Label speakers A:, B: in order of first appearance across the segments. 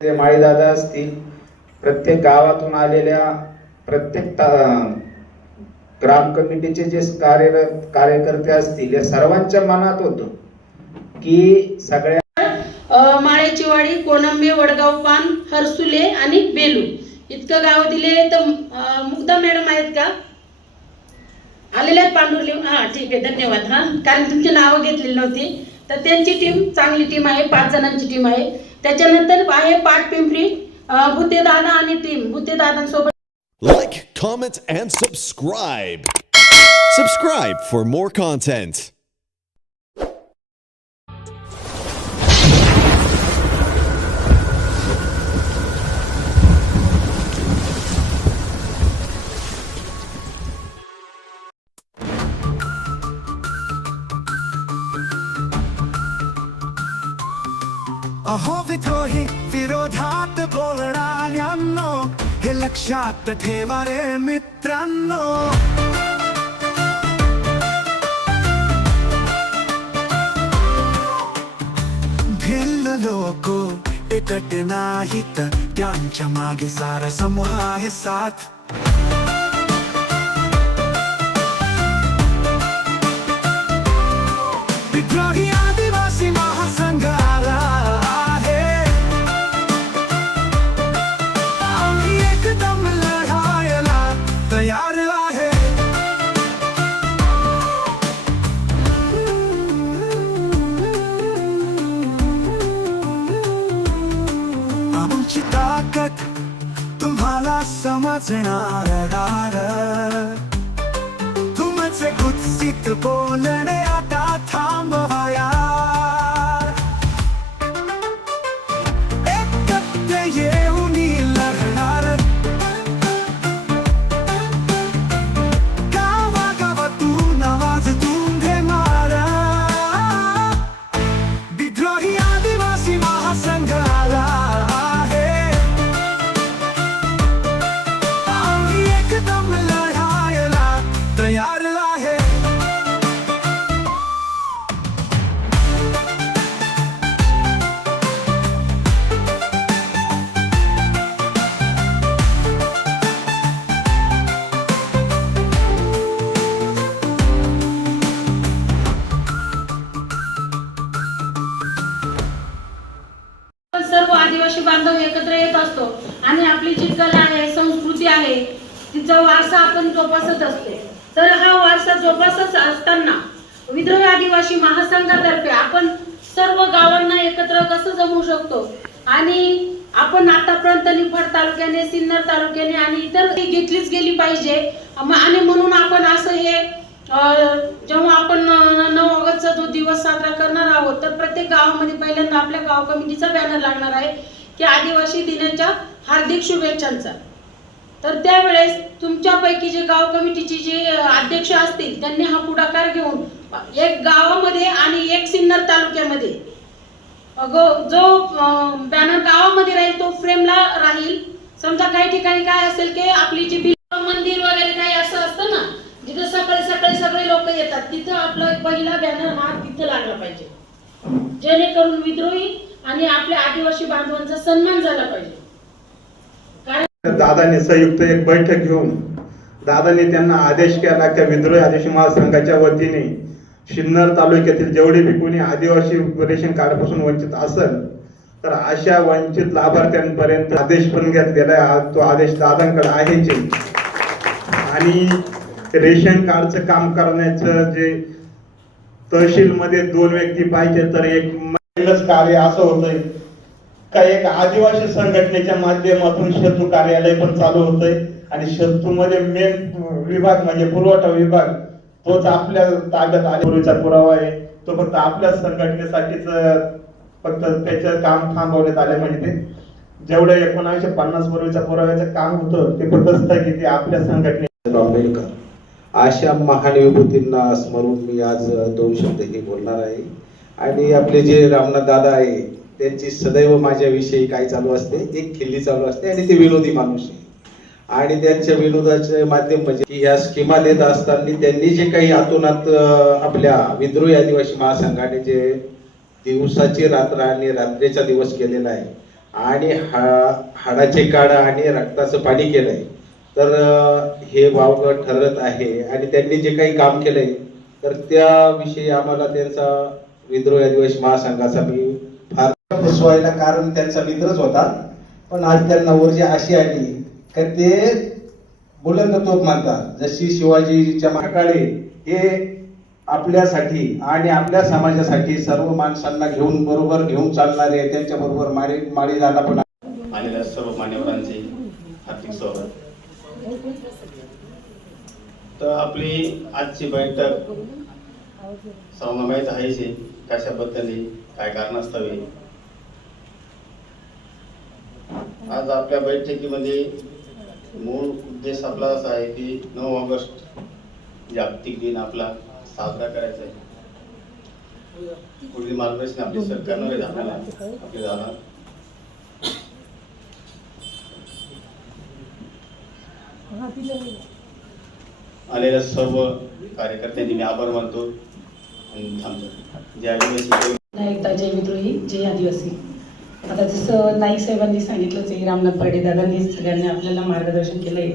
A: ते माळीदादा असतील प्रत्येक गावातून आलेल्या प्रत्येक ग्राम कमिटीचे जे कार्यरत कार्यकर्ते असतील या सर्वांच्या मनात होतं की सगळ्या
B: माळेचीवाडी वाडी कोणंबे वडगाव पान हरसुले आणि बेलू. इतकं गाव दिले तर मुग्धा मॅडम आहेत का? आलेले आहेत पांडुर्ली हा ठीक आहे धन्यवाद हा. कारण तुमची नावं घेतलेली नव्हती. तर त्यांची टीम चांगली टीम आहे पाच जणांची टीम आहे. त्याच्यानंतर आहे पाठ पिंपरी बुद्धिदान आणि टीम.
C: बुद्धिदान सोबत like Thomas and subscribe subscribe for
D: more content विरोधात बोलणाऱ्यांनो हे लक्षात ठेवा रे मित्रांनो भिल्ल लोक एकट नाहीत, त्यांच्या मागे सारा समूह आहे साथ। विद्रोही
B: वारसा आपण जोपासत असते. तर हा वारसा जोपासत असताना विद्रोही आदिवासी महासंघातर्फे आपण सर्व गावांना एकत्र कसं जमवू शकतो? आणि आपण आतापर्यंत निफाड तालुक्याने सिन्नर तालुक्याने आणि इतर ती घेतलीच गेली पाहिजे. आणि म्हणून आपण असं हे जेव्हा आपण नऊ ऑगस्टचा जो दिवस साजरा करणार आहोत तर प्रत्येक गावामध्ये पहिल्यांदा आपल्या गाव कमिटीचा बॅनर लागणार आहे की आदिवासी दिनाच्या हार्दिक शुभेच्छांचा. तर त्यावेळेस तुमच्यापैकी जे गाव कमिटीचे जे अध्यक्ष असतील त्यांनी हा पुढाकार घेऊन एक गावामध्ये आणि एक सिन्नर तालुक्यामध्ये. अगं, जो बॅनर गावामध्ये राहील तो फ्रेमला राहील. समजा काही ठिकाणी काय असेल की आपली जी बिल मंदिर वगैरे काही असं असतं ना जिथं सकाळी सकाळी सगळे लोक येतात तिथं आपला एक पहिला बॅनर हा तिथं लागला पाहिजे. जेणेकरून विद्रोही आणि आपल्या आदिवासी बांधवांचा सन्मान झाला पाहिजे.
A: दादाने संयुक्त एक बैठक घेऊन दादाने त्यांना आदेश केला की विद्रोही आदिवासी महासंघाच्या वतीने सिन्नर तालुक्यातील जेवढे बी कोणी आदिवासी रेशन कार्डपासून वंचित असेल तर अशा वंचित लाभार्थ्यांपर्यंत आदेश पण घेतलेला आहे तो आदेश दादांकडे आहेच. आणि रेशन कार्डचं काम करण्याचं जे तहसील मध्ये दोन व्यक्ती पाहिजे तर एक महिलाच कार्य असं होतंय. का एक आदिवासी संघटनेच्या माध्यमातून शत्रू कार्यालय पण चालू होतंय. आणि शत्रूमध्ये मेन विभाग म्हणजे पुरवठा विभाग तोच आपल्या ताब्यात आलेचा पुरावा आहे. तो फक्त आपल्या संघटनेसाठीच फक्त त्याचं काम थांबवण्यात आले म्हणजे ते. जेवढं एकोणावीसशे पन्नास पूर्वीच्या पुराव्याचं काम होतं ते फक्त स्थगिती आपल्या संघटने
E: आंबेडकर अशा महान विभूतींना स्मरून मी आज दोन शब्द हे बोलणार आहे. आणि आपले जे रामनाथ दादा आहे त्यांची सदैव माझ्याविषयी काय चालू असते एक खिल्ली चालू असते आणि ते विनोदी माणूस आहे. आणि त्यांच्या विनोदाचे माध्यम म्हणजे की ह्या स्कीमा देत असताना त्यांनी जे काही आतोनात आपल्या विद्रोही आदिवासी महासंघाने जे दिवसाची रात्र आणि रात्रीचा दिवस केलेला आहे आणि हा हाडाचे काढा आणि रक्ताचं पाणी केलंय तर हे वावगं ठरत आहे. आणि त्यांनी जे काही काम केलंय तर त्याविषयी आम्हाला त्यांचा विद्रोह आदिवासी महासंघाचा मी फसवायला कारण त्यांचा मित्रच होता. पण आज त्यांना ऊर्जा अशी आली का ते बुलंद तोप मानतात. जशी शिवाजीच्या महाकाळे हे आपल्यासाठी आणि आपल्या समाजासाठी सर्व माणसांना घेऊन बरोबर घेऊन चालणारे त्यांच्या बरोबर मारे माळी जाणार पण
F: आलेल्या सर्व मान्यवरांचे हार्दिक स्वागत. तर आपली आजची बैठक सर्वांना माहीत आहे कशाबद्दल काय कारण आहे? आज आपल्या बैठकीमध्ये मूळ उद्देश आपला असा आहे की नऊ ऑगस्ट जागतिक दिन आपला साजरा करायचा आहे. पुढील मार्गदर्शन आपली सरकारनं आहे आपले जाणार आलेल्या सर्व कार्यकर्त्यांनी मी आभार मानतो आणि थांबतो. जय आदिवासी
G: जय विद्रोही जय आदिवासी. आता जसं नाईक साहेबांनी सांगितलंच आहे रामनाथ पाडे दादांनी सगळ्यांनी आपल्याला मार्गदर्शन केलं आहे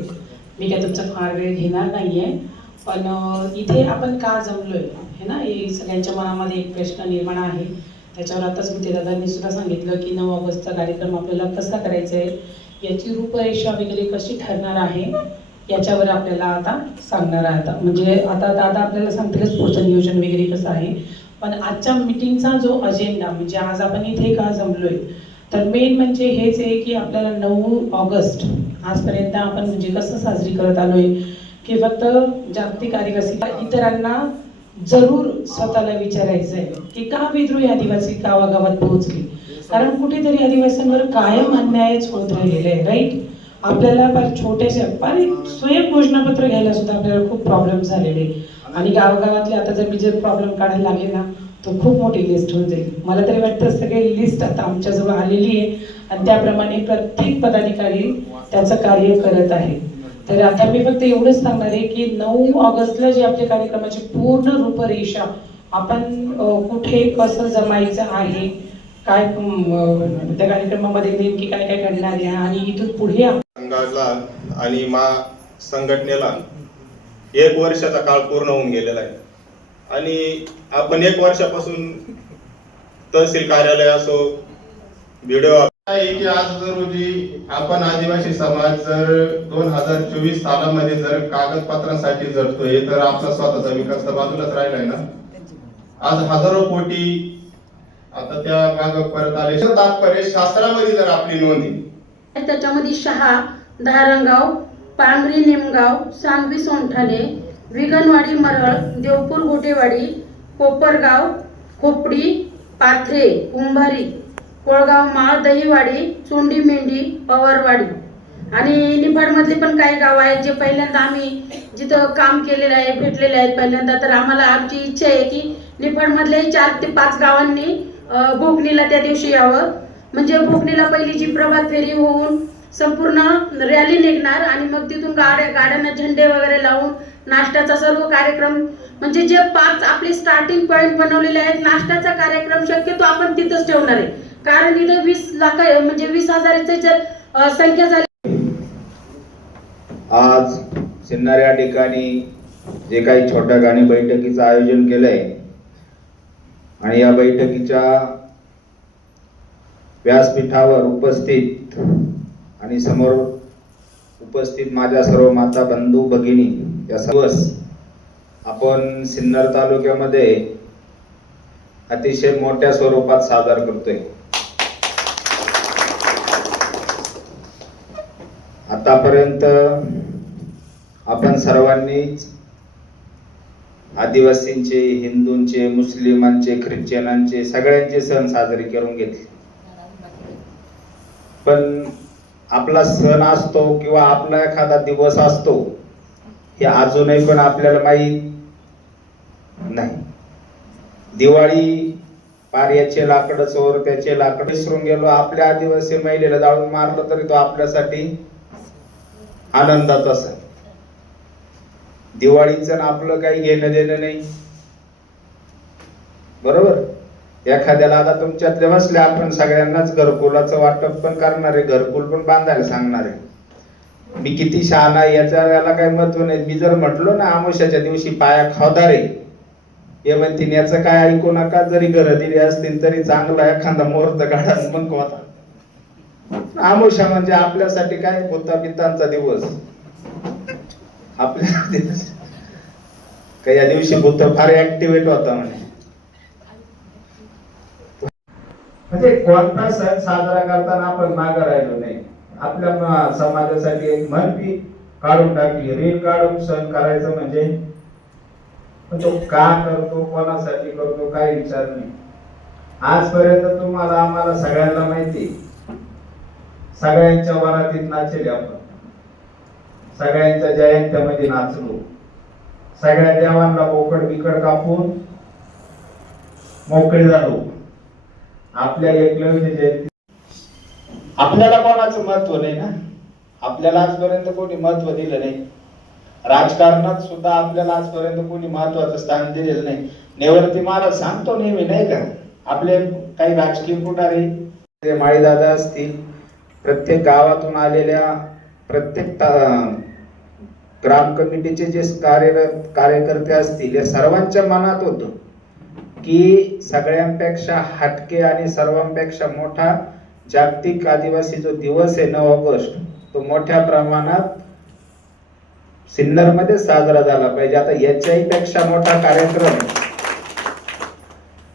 G: मी काय तुमचा फार वेळ घेणार नाही आहे पण इथे आपण का जमलोय? हे ना हे सगळ्यांच्या मनामध्ये एक प्रश्न निर्माण आहे. त्याच्यावर आताच मी ते दादांनी सुद्धा सांगितलं की नऊ ऑगस्टचा कार्यक्रम आपल्याला कसा करायचा आहे याची रूपरेषा वगैरे कशी ठरणार आहे याच्यावर आपल्याला आता सांगणार आहे आता. म्हणजे आता दादा आपल्याला सांगतीलच पुढचं नियोजन वगैरे कसं आहे. पण आजच्या मिटिंगचा जो अजेंडा म्हणजे आज आपण इथे का जमलोय तर मेन म्हणजे हेच आहे की आपल्याला नऊ ऑगस्ट आजपर्यंत आपण म्हणजे कसं साजरी करत आलोय की फक्त जागतिक आदिवासी इतरांना जरूर स्वतःला विचारायचं आहे की का विद्रोही आदिवासी गावागावात पोहोचली? कारण कुठेतरी आदिवासींवर कायम अन्यायच होत राहिलेले आहे राईट आपल्याला फार छोट्याशा फार एक स्वयं घोषणापत्र घ्यायला सुद्धा आपल्याला खूप प्रॉब्लेम झालेले. आणि गावगावातले आता जर मी जर प्रॉब्लेम काढायला लागले ना तो खूप मोठी लिस्ट होऊन जाईल. मला तरी वाटतं सगळी लिस्ट आता आमच्याजवळ आलेली आहे आणि त्याप्रमाणे प्रत्येक पदाधिकारी त्याचं कार्य करत आहे. तर आता मी फक्त एवढंच सांगणार आहे की नऊ ऑगस्टला जे आपल्या कार्यक्रमाची पूर्ण रूपरेषा आपण कुठे कसं जमायचं आहे काय त्या कार्यक्रमामध्ये नेमकी काय काय घडणार आहे आणि इथून पुढे
H: संघाला आणि मा संघटनेला एक वर्षाचा काळ पूर्ण होऊन गेलेला आहे. आणि आपण एक वर्षापासून तहसील कार्यालय असो व्हिडिओ आहे की आज जर रोजी आपण आदिवासी समाज जर दोन हजार चोवीस सालामध्ये जर कागदपत्रांसाठी झटतोय तर आपला स्वतःचा विकास तर बाजूलाच राहिलाय ना? आज हजारो कोटी आता त्या माग परत आले. तात्पर्य शास्त्रामध्ये जर आपली नोंद आहे.
B: त्याच्यामध्ये शहा धारणगाव पांगरी निमगाव सांगवी सोंठाणे विगनवाडी मरळ देवपूर गोटेवाडी कोपरगाव खोपडी पाथरे कुंभारी कोळगाव माळ दहीवाडी चोंडी मेंढी पवारवाडी. आणि निफाडमधले पण काही गाव आहेत जे पहिल्यांदा आम्ही जिथं काम केलेलं आहे भेटलेले आहेत पहिल्यांदा तर आम्हाला आमची इच्छा आहे की निफाडमधल्याही चार ते पाच गावांनी भोकणीला त्या दिवशी यावं. म्हणजे भोकणीला पहिली जी प्रभात फेरी होऊन संपूर्ण रॅली निघणार आणि मग तिथून गाड्या गाड्यांना झेंडे वगैरे लावून नाश्त्याचा सर्व कार्यक्रम म्हणजे जे पाच आपले स्टार्टिंग पॉईंट बनवलेले आहेत नाश्त्याचा कार्यक्रम शक्यतो आपण तिथंच ठेवणार आहे. कारण इथं वीस लाख म्हणजे वीस हजाराची जर संख्या झाली
I: आज सिन्नर या ठिकाणी जे काही छोट्या गाणी बैठकीचं आयोजन केलंय आणि या बैठकीच्या व्यासपीठावर उपस्थित आणि समोर उपस्थित माझ्या सर्व माता बंधू भगिनी या दिवस आपण सिन्नर तालुक्यामध्ये अतिशय मोठ्या स्वरूपात सादर करतोय. आतापर्यंत आपण सर्वांनीच आदिवासींचे हिंदूंचे मुस्लिमांचे ख्रिश्चनांचे सगळ्यांचे सण साजरे करून घेतले. पण आपला सण असतो किंवा आपला एखादा दिवस असतो हे अजूनही पण आपल्याला माहीत नाही. दिवाळी पार्याचे लाकड चोर त्याचे लाकड विसरून गेलो. आपल्या आदिवासी महिलेला जाळून मारलं तरी तो आपल्यासाठी आनंदात असेल दिवाळीचं आणि आपलं काही घेणं देणं नाही. बरोबर? एखाद्याला आता तुमच्यातले बसले आपण सगळ्यांनाच घरकुलाचं वाटप पण करणार आहे घरकुल पण बांधायला सांगणार. आहे मी किती शहाणा आहे याचा याला काही महत्त्व नाही. मी जर म्हटलो ना आमोशाच्या दिवशी पाया खोदारे हे म्हणतील याचं काय ऐकू नका जरी घर दिली असतील तरी चांगला एखादा मुहूर्त काढा मग होता आमोशा म्हणजे आपल्यासाठी काय? होता पितांचा दिवस. आपल्या दिवस का या दिवशी भूत फार ऍक्टिव्हेट होता म्हणे. म्हणजे कोणता सण साजरा करताना आपण मागे राहिलो नाही. आपल्या समाजासाठी एक म्हण काढून टाकली. रील काढून सण करायचं म्हणजे? तो का करतो कोणासाठी करतो काही विचार नाही. आजपर्यंत तुम्हाला आम्हाला सगळ्यांना माहिती सगळ्यांच्या वरातीत नाचेल आपण. सगळ्यांच्या जयंत्यामध्ये नाचलो. सगळ्या देवांना बोकड बिकड कापून मोकळे झालो. आपल्या एकलव्य जयंती आपल्याला कोणाचं महत्त्व नाही ना? आपल्याला आजपर्यंत कोणी महत्त्व दिलं नाही. राजकारणात सुद्धा आपल्याला आजपर्यंत कोणी महत्वाचं स्थान दिलेलं नाही. नेवरती महाराज सांगतो नेहमी नाही का? आपले काही राजकीय पुढारी ते माळीदादा असतील प्रत्येक गावातून आलेल्या प्रत्येक ता- ग्राम कमिटीचे जे कार्यरत कार्यकर्ते असतील या सर्वांच्या मनात होतं की सगळ्यांपेक्षा हटके आणि सर्वांपेक्षा मोठा जागतिक आदिवासी जो दिवस आहे नऊ ऑगस्ट तो मोठ्या प्रमाणात सिन्नरमध्ये साजरा झाला पाहिजे. आता याच्याही पेक्षा मोठा कार्यक्रम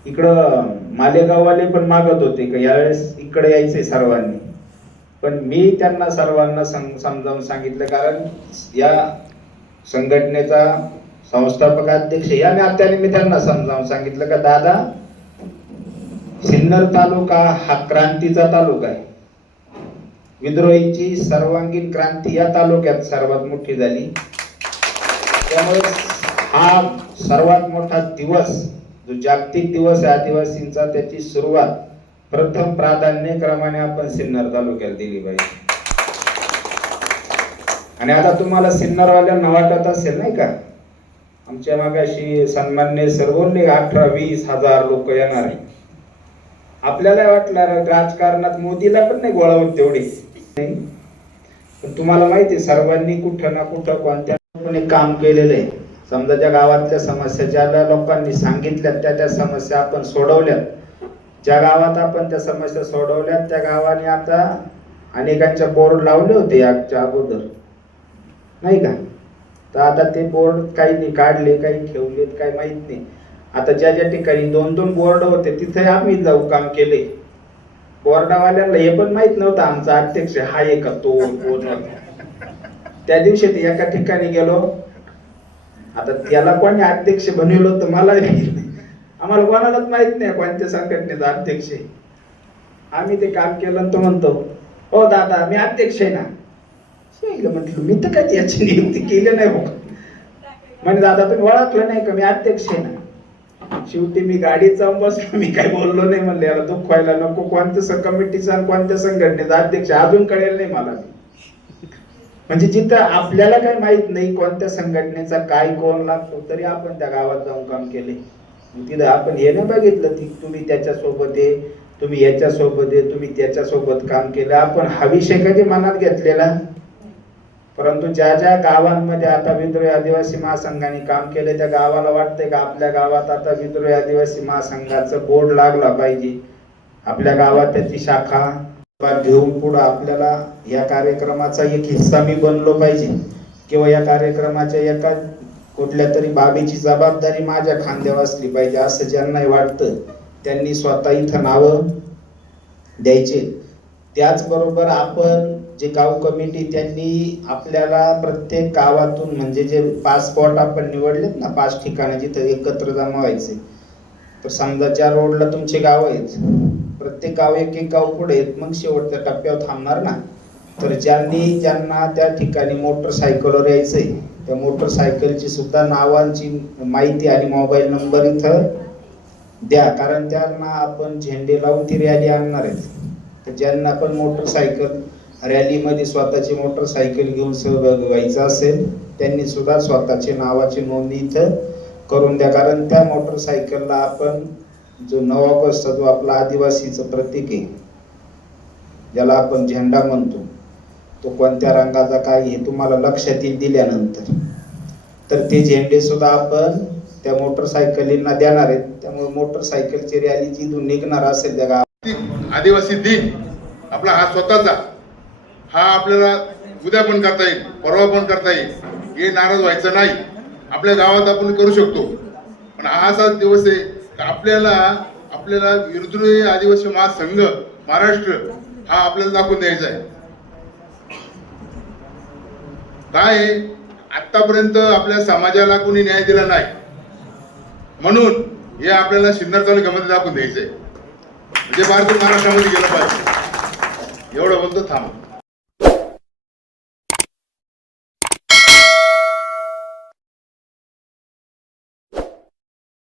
I: इकडं मालेगाववाले पण मागत होते का? यावेळेस इकडे यायचे सर्वांनी. पण मी त्यांना सर्वांना सम- समजावून सांगितलं कारण या संघटनेचा संस्थापक अध्यक्ष या नात्याने मी त्यांना समजावून सांगितलं का दादा सिन्नर तालुका हा क्रांतीचा तालुका आहे. विद्रोहीची सर्वांगीण क्रांती या तालुक्यात सर्वात मोठी झाली. त्यामुळे हा सर्वात मोठा दिवस जो जागतिक दिवस आहे आदिवासींचा त्याची सुरुवात प्रथम प्राधान्य क्रमाने आपण सिन्नर तालुक्याला दिली पाहिजे. आणि आता तुम्हाला सिन्नरवाल्यांना वाटत असेल नाही का? आमच्या मागाशी सन्मान्य सर बोलले अठरा वीस हजार लोक येणार आहे आपल्याला वाटणार? राजकारणात मोदीला पण नाही गोळावत तेवढी. नाही. पण तुम्हाला माहिती आहे, सर्वांनी कुठं ना कुठं कोणत्या कोणी काम केलेलं आहे. समजा ज्या गावातल्या समस्या ज्या लोकांनी सांगितल्या त्या त्या समस्या आपण सोडवल्यात. ज्या गावात आपण त्या समस्या सोडवल्यात त्या गावाने आता अनेकांच्या बोर्ड लावले होते याच्या अगोदर. नाही का? तर आता ते बोर्ड काही नाही काढले काही ठेवलेत काही माहीत नाही. आता ज्या ज्या ठिकाणी दोन दोन बोर्ड होते तिथे आम्ही जाऊ काम केले. बोर्डावाल्यांना हे पण माहीत नव्हतं आमचा अध्यक्ष हा एक तो कोण त्या दिवशी ते एका ठिकाणी गेलो. आता त्याला कोणी अध्यक्ष बनवलं तर मला आम्हाला कोणालाच माहीत नाही कोणत्या संघटनेचा अध्यक्ष आम्ही ते काम केलं तो म्हणतो हो दादा मी अध्यक्ष आहे ना. म्हटलं मी तर काय याची नियुक्ती केली नाही हो. बघ म्हणजे दादा तुम्ही ओळखलं नाही का मी अध्यक्ष आहे ना. शेवटी मी गाडीत जाऊन बसलो मी काही बोललो नाही म्हणले याला दुःख व्हायला नको. कोणत्या कमिटीचा कोणत्या संघटनेचा अध्यक्ष अजून कळेल नाही मला. म्हणजे जिथं आपल्याला काही माहीत नाही कोणत्या संघटनेचा काय कोण लागतो तरी आपण त्या गावात जाऊन काम केले. तिथं आपण हे नाही बघितलं की तुम्ही त्याच्या सोबत आहे तुम्ही याच्या सोबत आहे तुम्ही त्याच्या सोबत काम केलं. आपण हा विषय कधी मनात घेतलेला? परंतु ज्या ज्या गावांमध्ये आता विद्रोही आदिवासी महासंघाने काम केले त्या गावाला वाटतंय का आपल्या गावात आता विद्रोही आदिवासी महासंघाचं बोर्ड लागला पाहिजे? आपल्या गावात त्याची शाखा घेऊन पुढे आपल्याला या कार्यक्रमाचा एक हिस्सा मी बनलो पाहिजे. किंवा या कार्यक्रमाच्या एका कुठल्या तरी बाबीची जबाबदारी माझ्या खांद्यावर असली पाहिजे असं ज्यांनाही वाटतं त्यांनी स्वतः इथं नावं द्यायचे. त्याचबरोबर आपण जे गाव कमिटी त्यांनी आपल्याला प्रत्येक गावातून म्हणजे जे पाच स्पॉट आपण निवडलेत ना पाच ठिकाणं जिथं एकत्र जमा व्हायचे. तर समजा ज्या रोडला तुमचे गाव आहेत प्रत्येक गाव एक एक गाव पुढे आहेत मग शेवटच्या टप्प्यावर थांबणार ना. तर ज्यांनी ज्यांना त्या ठिकाणी मोटरसायकलवर यायचंय त्या मोटरसायकलची सुद्धा नावांची माहिती आणि मोबाईल नंबर इथं द्या. कारण त्यांना आपण झेंडे लावून ती रॅली आणणार आहेत. तर ज्यांना पण मोटरसायकल रॅलीमध्ये स्वतःची मोटरसायकल घेऊन सहभाग व्हायचा असेल त्यांनी सुद्धा स्वतःचे नावाची नोंदणी इथं करून द्या. कारण त्या मोटरसायकलला आपण जो नऊ ऑगस्टचा जो आपला आदिवासीचं प्रतीक आहे ज्याला आपण झेंडा म्हणतो तो कोणत्या रंगाचा काय हे तुम्हाला लक्षात येईल दिल्यानंतर. तर ते झेंडे सुद्धा आपण त्या मोटरसायकलींना देणार आहेत. त्यामुळे मोटरसायकलची रॅली जिथून निघणार असेल त्या गावात.
J: आदिवासी दिन आपला हा स्वतःचा हा आपल्याला उद्या पण करता येईल परवा पण करता येईल. हे नाराज व्हायचं नाही. आपल्या गावात आपण करू शकतो. पण हा असाच दिवस आहे की आपल्याला आपल्याला विरुद्ध आदिवासी महासंघ महाराष्ट्र हा आपल्याला दाखवून द्यायचा आहे. काय आहे? आतापर्यंत आपल्या समाजाला कोणी न्याय दिला नाही. म्हणून हे आपल्याला सिन्नर तालुक्यामध्ये दाखवून द्यायचंय म्हणजे भारतीय महाराष्ट्रामध्ये गेलं पाहिजे. एवढं बोलतो थांब.